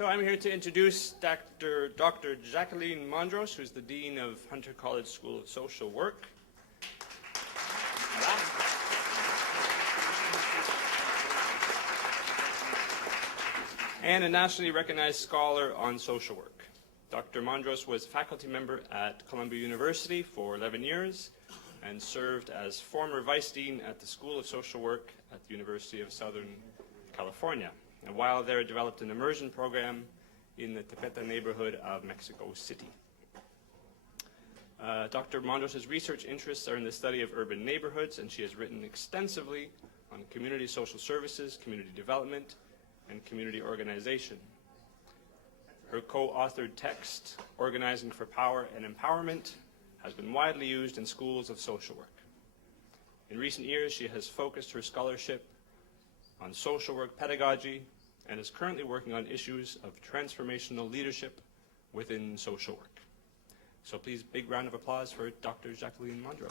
So I'm here to introduce Dr. Jacqueline Mondros, who's the Dean of Hunter College School of Social Work. And a nationally recognized scholar on social work. Dr. Mondros was faculty member at Columbia University for 11 years and served as former vice dean at the School of Social Work at the University of Southern California. And while there, developed an immersion program in the Tepeta neighborhood of Mexico City. Dr. Mondros' research interests are in the study of urban neighborhoods, and she has written extensively on community social services, community development, and community organization. Her co-authored text, Organizing for Power and Empowerment, has been widely used in schools of social work. In recent years, she has focused her scholarship on social work pedagogy and is currently working on issues of transformational leadership within social work. So please, big round of applause for Dr. Jacqueline Mondros.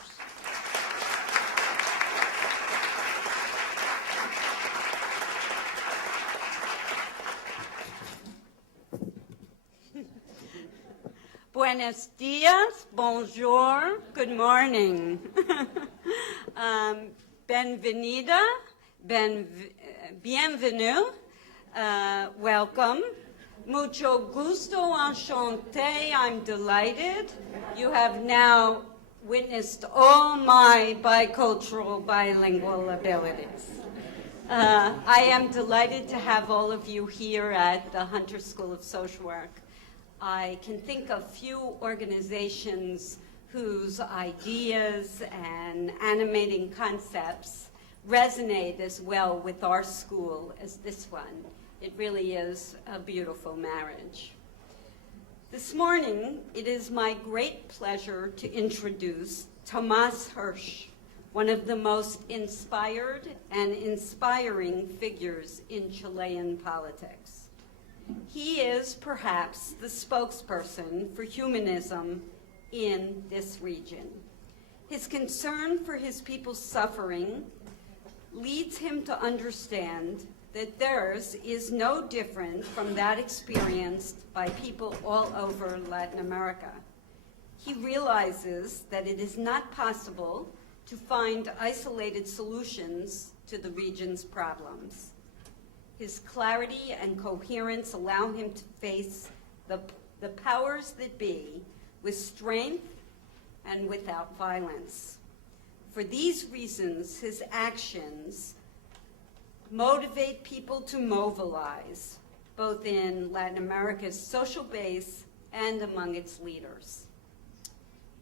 Buenos dias, bonjour, good morning. Benvenida, bienvenue, welcome. Mucho gusto, enchanté, I'm delighted. You have now witnessed all my bicultural, bilingual abilities. I am delighted to have all of you here at the Hunter School of Social Work. I can think of few organizations whose ideas and animating concepts resonate as well with our school as this one. It really is a beautiful marriage. This morning, it is my great pleasure to introduce Tomas Hirsch, one of the most inspired and inspiring figures in Chilean politics. He is perhaps the spokesperson for humanism in this region. His concern for his people's suffering leads him to understand that theirs is no different from that experienced by people all over Latin America. He realizes that it is not possible to find isolated solutions to the region's problems. His clarity and coherence allow him to face the powers that be with strength and without violence. For these reasons, his actions motivate people to mobilize, both in Latin America's social base and among its leaders.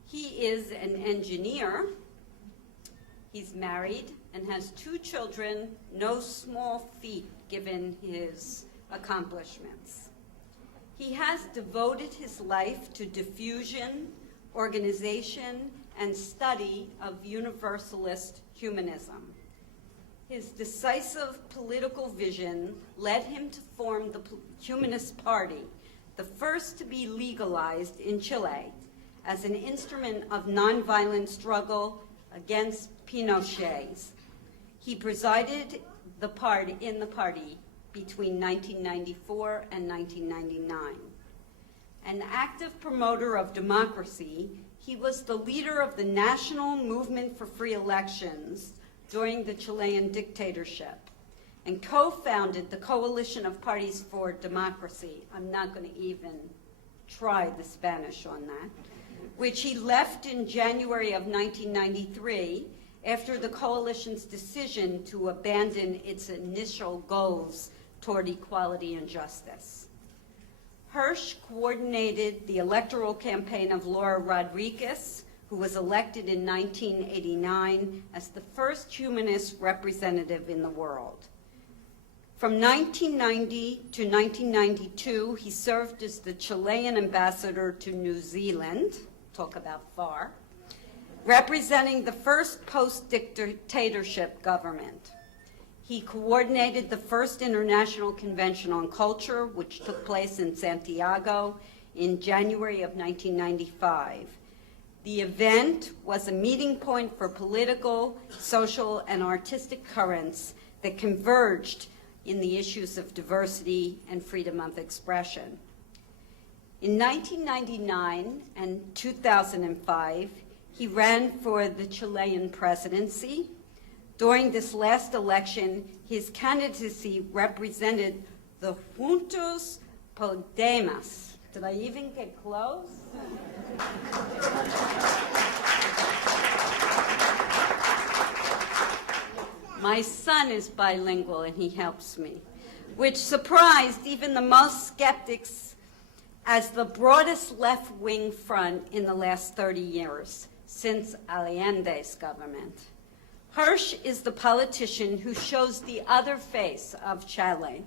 He is an engineer. He's married and has 2 children, no small feat given his accomplishments. He has devoted his life to diffusion, organization, and study of universalist humanism. His decisive political vision led him to form the Humanist Party, the first to be legalized in Chile as an instrument of nonviolent struggle against Pinochet's. He presided in the party between 1994 and 1999. An active promoter of democracy, he was the leader of the National Movement for Free Elections during the Chilean dictatorship and co-founded the Coalition of Parties for Democracy. I'm not going to even try the Spanish on that, which he left in January of 1993 after the coalition's decision to abandon its initial goals toward equality and justice. Hirsch coordinated the electoral campaign of Laura Rodriguez, who was elected in 1989 as the first humanist representative in the world. From 1990 to 1992, he served as the Chilean ambassador to New Zealand, talk about far, representing the first post-dictatorship government. He coordinated the first International Convention on Culture, which took place in Santiago in January of 1995. The event was a meeting point for political, social, and artistic currents that converged in the issues of diversity and freedom of expression. In 1999 and 2005, he ran for the Chilean presidency. During this last election, his candidacy represented the Juntos Podemos. Did I even get close? My son is bilingual and he helps me, which surprised even the most skeptics as the broadest left-wing front in the last 30 years, since Allende's government. Hirsch is the politician who shows the other face of Chile,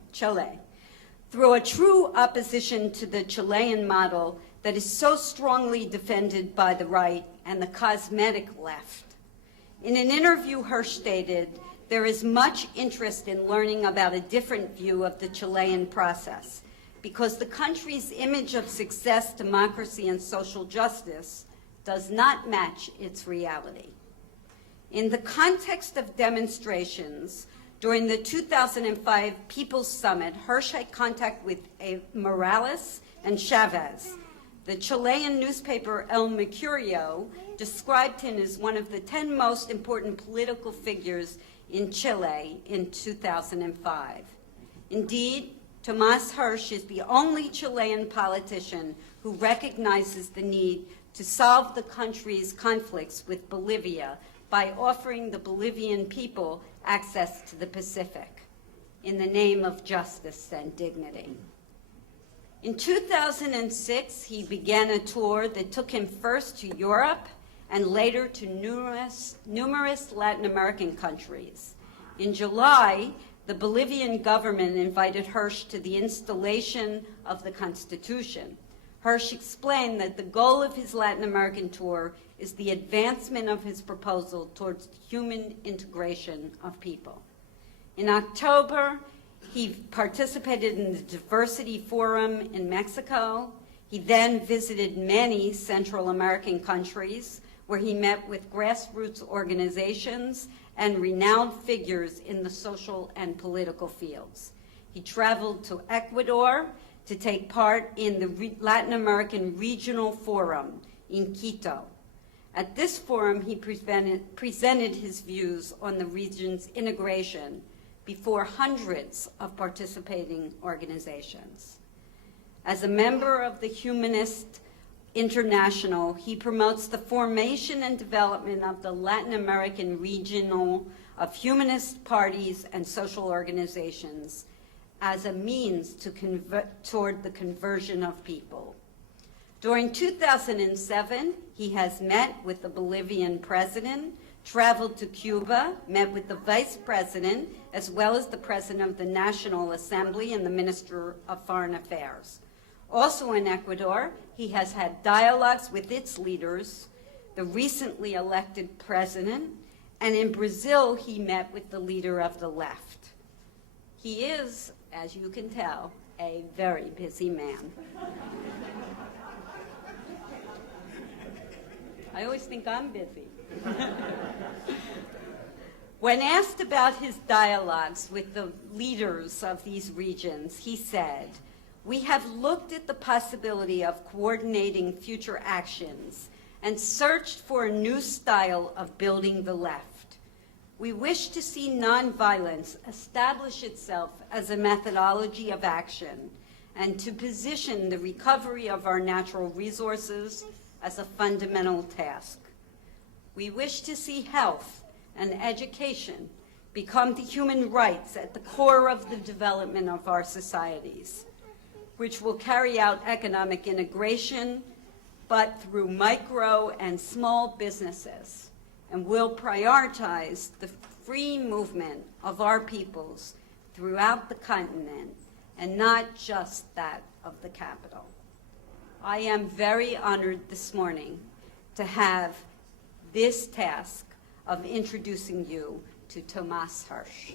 through a true opposition to the Chilean model that is so strongly defended by the right and the cosmetic left. In an interview, Hirsch stated, "There is much interest in learning about a different view of the Chilean process, because the country's image of success, democracy, and social justice does not match its reality." In the context of demonstrations during the 2005 People's Summit, Hirsch had contact with Morales and Chavez. The Chilean newspaper El Mercurio described him as one of the 10 most important political figures in Chile in 2005. Indeed, Tomas Hirsch is the only Chilean politician who recognizes the need to solve the country's conflicts with Bolivia by offering the Bolivian people access to the Pacific in the name of justice and dignity. In 2006, he began a tour that took him first to Europe and later to numerous Latin American countries. In July, the Bolivian government invited Hirsch to the installation of the Constitution. Hirsch explained that the goal of his Latin American tour is the advancement of his proposal towards human integration of people. In October, he participated in the Diversity Forum in Mexico. He then visited many Central American countries where he met with grassroots organizations and renowned figures in the social and political fields. He traveled to Ecuador to take part in the Latin American Regional Forum in Quito. At this forum, he presented his views on the region's integration before hundreds of participating organizations. As a member of the Humanist International, he promotes the formation and development of the Latin American regional of humanist parties and social organizations as a means to toward the conversion of people. During 2007, he has met with the Bolivian president, traveled to Cuba, met with the vice president, as well as the president of the National Assembly and the Minister of Foreign Affairs. Also in Ecuador, he has had dialogues with its leaders, the recently elected president, and in Brazil, he met with the leader of the left. He is, as you can tell, a very busy man. I always think I'm busy. When asked about his dialogues with the leaders of these regions, he said, "We have looked at the possibility of coordinating future actions and searched for a new style of building the left. We wish to see nonviolence establish itself as a methodology of action and to position the recovery of our natural resources as a fundamental task. We wish to see health and education become the human rights at the core of the development of our societies, which will carry out economic integration, but through micro and small businesses, and will prioritize the free movement of our peoples throughout the continent, and not just that of the capital." I am very honored this morning to have this task of introducing you to Tomas Hirsch.